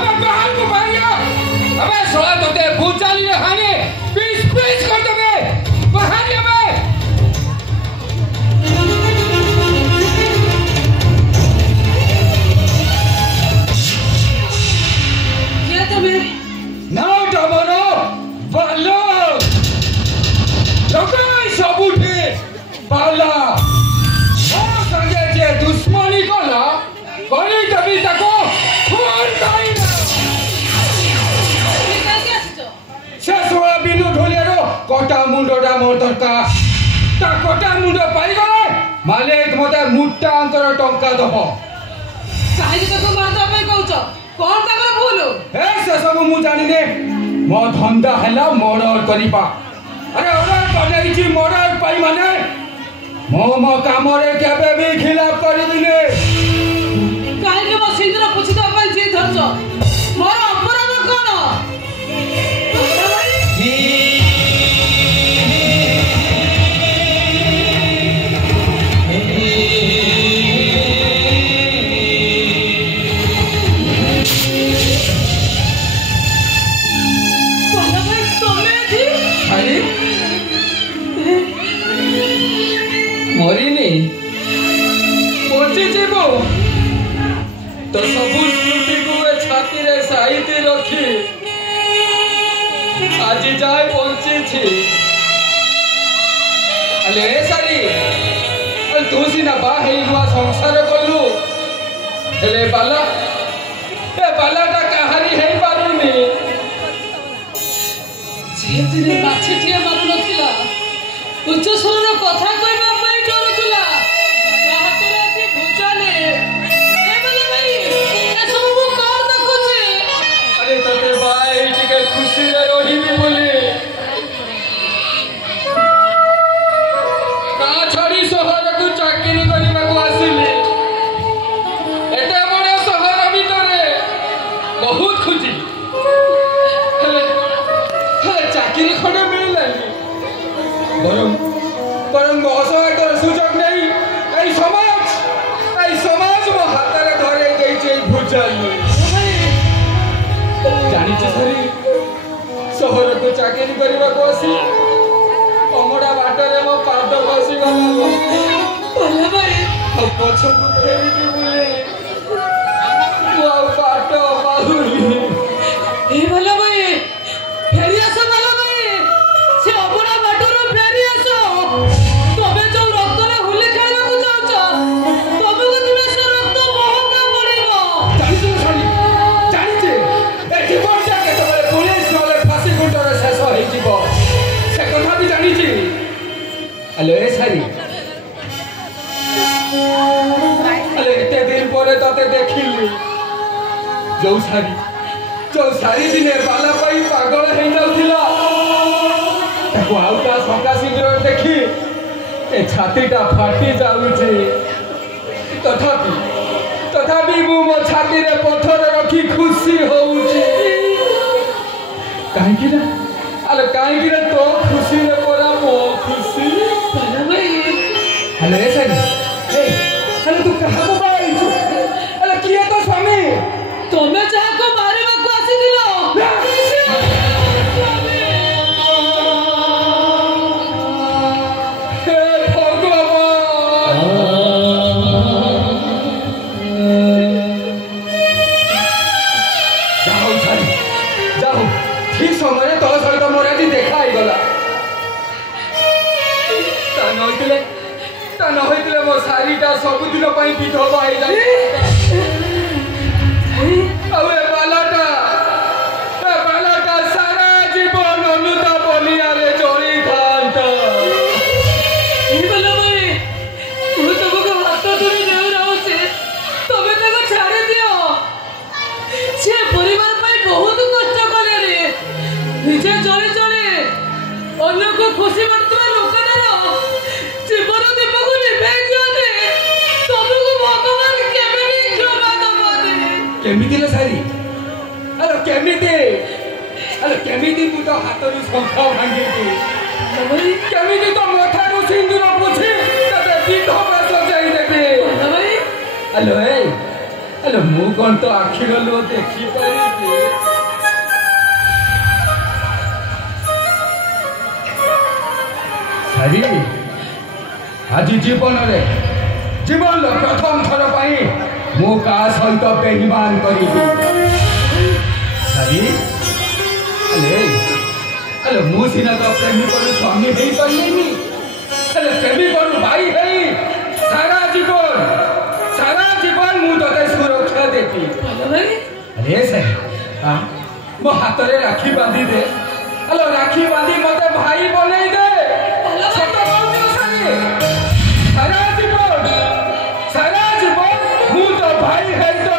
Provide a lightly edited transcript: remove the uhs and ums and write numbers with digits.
अबे बाहर को भैया अबे सोया तो ते भूचाली रे हाने पीस पीस कर दोगे बाहर ये मैं क्या तुम्हें ना डबरो बालो लोगे सब उठे बाला ओ संगे जे दुश्मनी कला कोनी कभी तको खून काई ना से सोया बिनु ढोलियारो कोटा मुंडोडा मोर दरकार ता कोटा मुंडो पाई गले मालिक मते मुट्टा अंतर टंका दबो काहे तको मारता पे कहउछ कोन ताकर भूल ए से सब मु जानि ने मो धंधा हला मर्डर करिबा अरे ओरा कनेइची मर्डर पाई माने मो काम रे केबे भी खिलाफ करिबिने काहे के मो सिंदूर पुछिता पे जे धरछ मोर अपराध कोन मरीनी पहुंची जीवो तो सबू स्मृति को छाती रे साइती रखी आज जाए पहुंची थी अले सारी तू सीना बा है नुआ संसार कलु हेले बालाटा कहानी है पारुनी जेतिरे बाछिटिया मारु नथिला उच्च स्वरर कथा कहबा पई डरुतला हातरे आछि भुजाले ए बोले भाई ए सब मु कोन देखुछि अरे तते भाई टिके खुशी रे रहिबी बोली का छड़ी शहर को चाकरी करबा को आसिली एते बड़ शहर भीतरे बहुत खुशी हेले चाकरी खडे मिललानी बरं असहाय कर सुजोग नहीं এই সমাজ মো হাতরে ধরে দেইছে ভুজাল জানিছ সারি শহর তো চাকরি করিবা কোসি অমড়া বাটরে মো পাদ বসি গলা बोले भाई পছন্দ ফেরিটি বলে মো পাট বাহুলি ए बोले भाई फेरी आसो बोले भाई से अबड़ा बाटर फेरी आसो तबे जो रक्त रे हुली खाइबा को जाउछ तबे को तुमे से रक्त महंगा पड़िबो জানিছ সারি জানিছে এই জীবনটা কেতবে পুলিশ নলে ফাঁসি গুন্ডরে শেষ হই যাব সে কথা भी জানিছি হ্যালো এ সারি अरे एते दिन परे तते देखिली जो सारी दिने बाला पाई पागल हे जाउथिला ताको आउटा सका सिंदूर देखी ए छातीटा फाटी जाउछि तथापि मु मो छाती रे पत्थर रखी खुशी होउछि काहे कि ना तो खुशी रे परा मो खुशी बोले भाई हेलो ए सारी हेलो तू कहाँ को बाई तू अरे किया तो स्वामी तमे जहा को मारबा को आसी दिलो हे भगवान जाओ ठीक समय तो सहित मोर आज देखा आई गला ता नहैतिले मो सारीटा सबुदिन पई विधवा हे जाई अबे बालाटा सारा जीवन अनुता बनिया रे चोरी खांत ई बोले भाई तू तबको हाथ धरि देउ रहउछे तबे तको छाड़ी दियो से परिवार पई बहुत कष्ट करे रे निजे चली चली अन्य को खुशी मात्र लोकदार जीवन दीपक निभे जाने तबको भगवान केबे भी क्षमा दबने केमिति ले सारी अरे केमिति तू तो हातरू संखा भांगी तू केमिति तो मथारू सिंदूर पुछि तते विधवा सजाई देबे भाई हेलो ए अरे मु कौन तो आखि गलु देखी पारी सारी आज जीवन रे जीवन प्रथम थर पाई मु का सहित बेईमान करी सारी अरे मु सीना तो प्रेमिक स्वामी हो पारे प्रेमिक भाई है सारा जीवन मु ते सुरक्षा देती अरे सर मो हाथ रे राखी बांधी दे हेलो राखी बांधी मते भाई बने दे सारा जीवन मु तो भाई है तो